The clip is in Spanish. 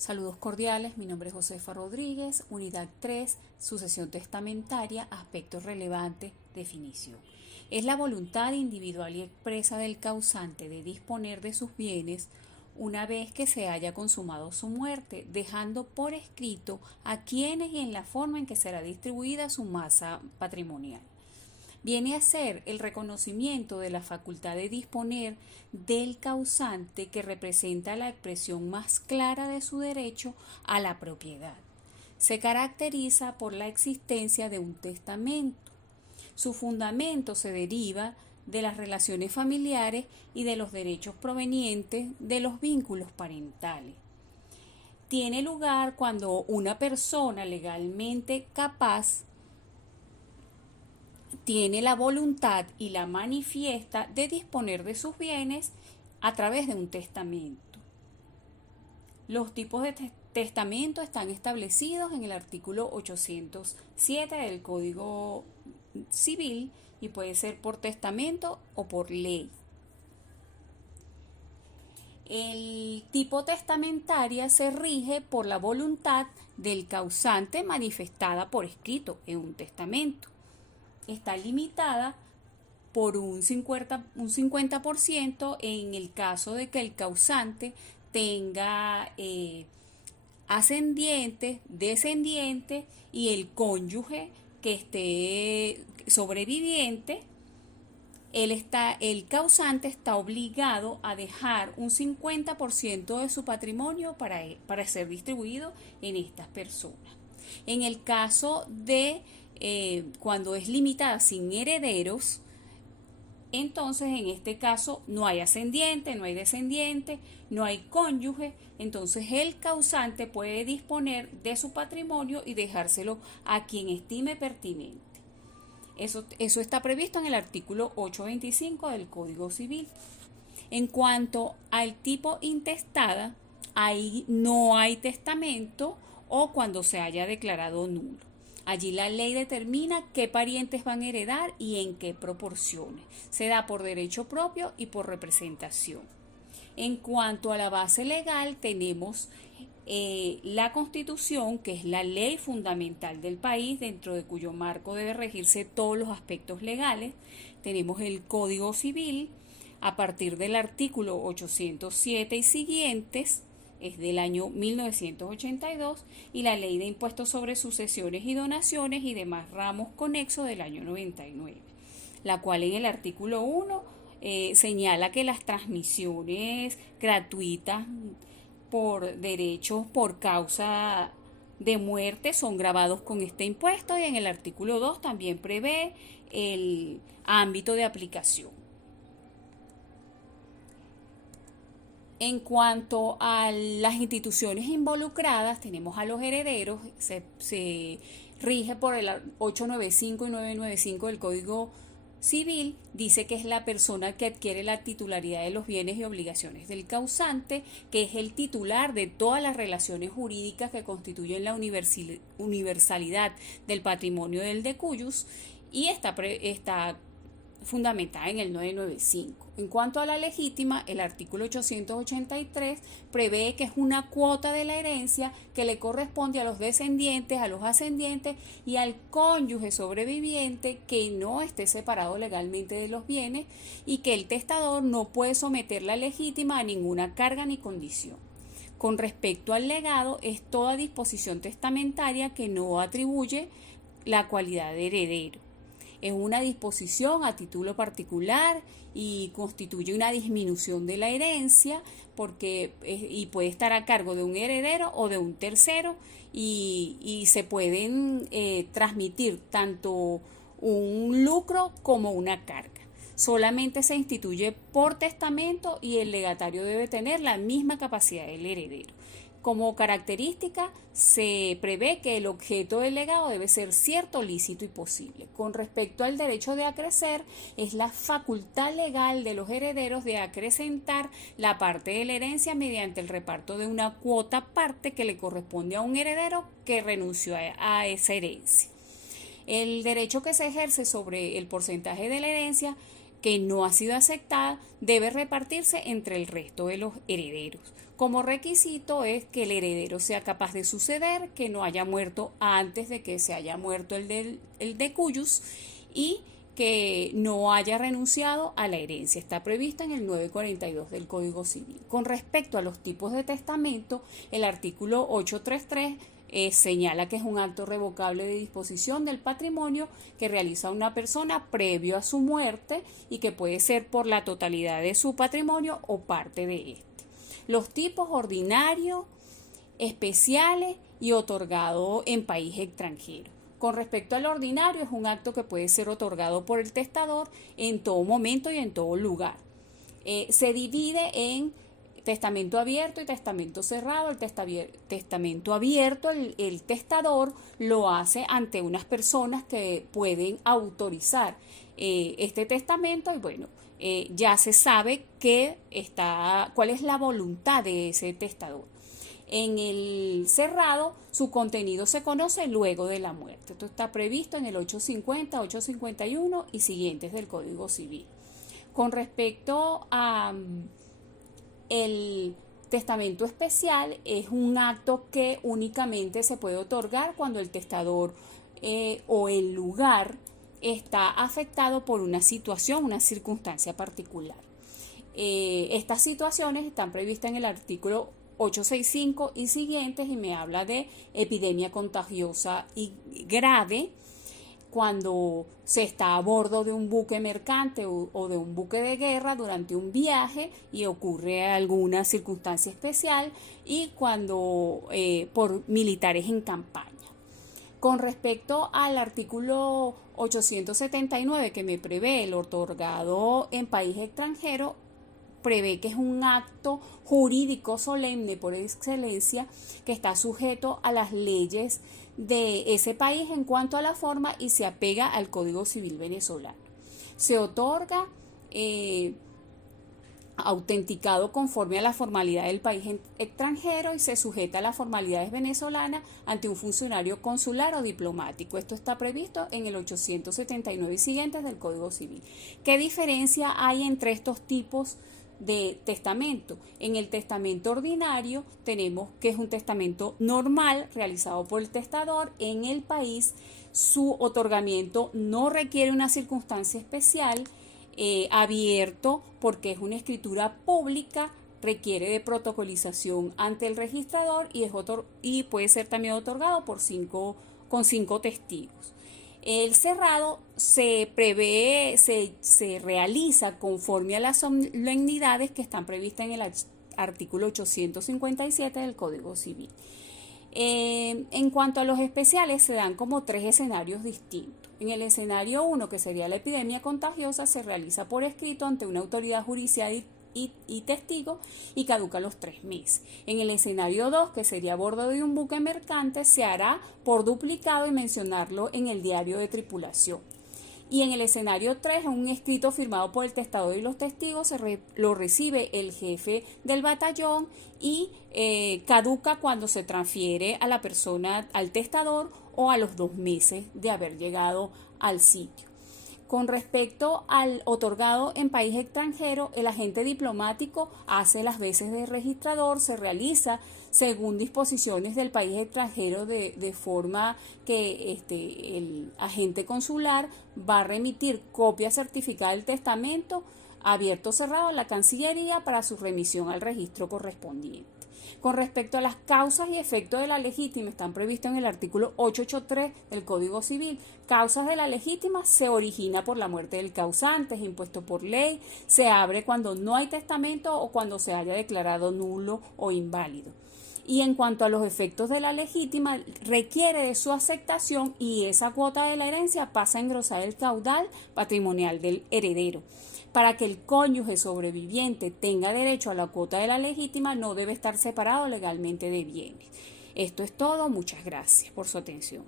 Saludos cordiales, mi nombre es Josefa Rodríguez, Unidad 3, Sucesión testamentaria, aspectos relevantes, definición. Es la voluntad individual y expresa del causante de disponer de sus bienes una vez que se haya consumado su muerte, dejando por escrito a quienes y en la forma en que será distribuida su masa patrimonial. Viene a ser el reconocimiento de la facultad de disponer del causante que representa la expresión más clara de su derecho a la propiedad. Se caracteriza por la existencia de un testamento. Su fundamento se deriva de las relaciones familiares y de los derechos provenientes de los vínculos parentales. Tiene lugar cuando una persona legalmente capaz tiene la voluntad y la manifiesta de disponer de sus bienes a través de un testamento. Los tipos de testamento están establecidos en el artículo 807 del Código Civil y puede ser por testamento o por ley. El tipo testamentaria se rige por la voluntad del causante manifestada por escrito en un testamento. Está limitada por un 50% en el caso de que el causante tenga ascendientes, descendientes y el cónyuge que esté sobreviviente. El causante está obligado a dejar un 50% de su patrimonio para ser distribuido en estas personas. En el caso de cuando es limitada sin herederos, entonces en este caso no hay ascendiente, no hay descendiente, no hay cónyuge, entonces el causante puede disponer de su patrimonio y dejárselo a quien estime pertinente. Eso está previsto en el artículo 825 del Código Civil. En cuanto al tipo intestada, ahí no hay testamento o cuando se haya declarado nulo. Allí la ley determina qué parientes van a heredar y en qué proporciones. Se da por derecho propio y por representación. En cuanto a la base legal, tenemos la Constitución, que es la ley fundamental del país, dentro de cuyo marco debe regirse todos los aspectos legales. Tenemos el Código Civil, a partir del artículo 807 y siguientes, es del año 1982, y la Ley de Impuestos sobre Sucesiones y Donaciones y demás ramos conexos del año 99, la cual en el artículo 1 señala que las transmisiones gratuitas por derechos por causa de muerte son gravados con este impuesto, y en el artículo 2 también prevé el ámbito de aplicación. En cuanto a las instituciones involucradas, tenemos a los herederos, se rige por el 895 y 995 del Código Civil, dice que es la persona que adquiere la titularidad de los bienes y obligaciones del causante, que es el titular de todas las relaciones jurídicas que constituyen la universalidad del patrimonio del decuyus, y está fundamentada en el 995. En cuanto a la legítima, el artículo 883 prevé que es una cuota de la herencia que le corresponde a los descendientes, a los ascendientes y al cónyuge sobreviviente que no esté separado legalmente de los bienes, y que el testador no puede someter la legítima a ninguna carga ni condición. Con respecto al legado, es toda disposición testamentaria que no atribuye la cualidad de heredero. Es una disposición a título particular y constituye una disminución de la herencia y puede estar a cargo de un heredero o de un tercero, y se pueden transmitir tanto un lucro como una carga. Solamente se instituye por testamento y el legatario debe tener la misma capacidad del heredero. Como característica, se prevé que el objeto del legado debe ser cierto, lícito y posible. Con respecto al derecho de acrecer, es la facultad legal de los herederos de acrecentar la parte de la herencia mediante el reparto de una cuota parte que le corresponde a un heredero que renunció a esa herencia. El derecho que se ejerce sobre el porcentaje de la herencia que no ha sido aceptada debe repartirse entre el resto de los herederos. Como requisito es que el heredero sea capaz de suceder, que no haya muerto antes de que se haya muerto el de cuyus y que no haya renunciado a la herencia. Está prevista en el 942 del Código Civil. Con respecto a los tipos de testamento, el artículo 833 señala que es un acto revocable de disposición del patrimonio que realiza una persona previo a su muerte y que puede ser por la totalidad de su patrimonio o parte de este. Los tipos ordinarios, especiales y otorgado en país extranjero. Con respecto al ordinario, es un acto que puede ser otorgado por el testador en todo momento y en todo lugar. Se divide en testamento abierto y testamento cerrado. El testamento abierto, el testador lo hace ante unas personas que pueden autorizar este testamento y bueno, ya se sabe cuál es la voluntad de ese testador. En el cerrado, su contenido se conoce luego de la muerte. Esto está previsto en el 850, 851 y siguientes del Código Civil. Con respecto a el testamento especial, es un acto que únicamente se puede otorgar cuando el testador o el lugar está afectado por una situación, una circunstancia particular. Estas situaciones están previstas en el artículo 865 y siguientes y me habla de epidemia contagiosa y grave cuando se está a bordo de un buque mercante o de un buque de guerra durante un viaje y ocurre alguna circunstancia especial y cuando por militares en campaña. Con respecto al artículo 879 que me prevé el otorgado en país extranjero, prevé que es un acto jurídico solemne por excelencia que está sujeto a las leyes de ese país en cuanto a la forma y se apega al Código Civil venezolano. Se otorga autenticado conforme a la formalidad del país extranjero y se sujeta a las formalidades venezolanas ante un funcionario consular o diplomático. Esto está previsto en el 879 y siguientes del Código Civil. ¿Qué diferencia hay entre estos tipos de testamento? En el testamento ordinario tenemos que es un testamento normal realizado por el testador en el país. Su otorgamiento no requiere una circunstancia especial. Abierto porque es una escritura pública, requiere de protocolización ante el registrador y puede ser también otorgado con 5 testigos. El cerrado se realiza conforme a las solemnidades que están previstas en el artículo 857 del Código Civil. En cuanto a los especiales, se dan como 3 escenarios distintos. En el escenario 1, que sería la epidemia contagiosa, se realiza por escrito ante una autoridad judicial y testigo y caduca los 3 meses. En el escenario 2, que sería a bordo de un buque mercante, se hará por duplicado y mencionarlo en el diario de tripulación. Y en el escenario 3, un escrito firmado por el testador y los testigos lo recibe el jefe del batallón y caduca cuando se transfiere a la persona, al testador o a los 2 meses de haber llegado al sitio. Con respecto al otorgado en país extranjero, el agente diplomático hace las veces de registrador, se realiza según disposiciones del país extranjero de forma que el agente consular va a remitir copia certificada del testamento abierto o cerrado a la Cancillería para su remisión al registro correspondiente. Con respecto a las causas y efectos de la legítima, están previstos en el artículo 883 del Código Civil. Causas de la legítima: se origina por la muerte del causante, es impuesto por ley, se abre cuando no hay testamento o cuando se haya declarado nulo o inválido. Y en cuanto a los efectos de la legítima, requiere de su aceptación y esa cuota de la herencia pasa a engrosar el caudal patrimonial del heredero. Para que el cónyuge sobreviviente tenga derecho a la cuota de la legítima, no debe estar separado legalmente de bienes. Esto es todo. Muchas gracias por su atención.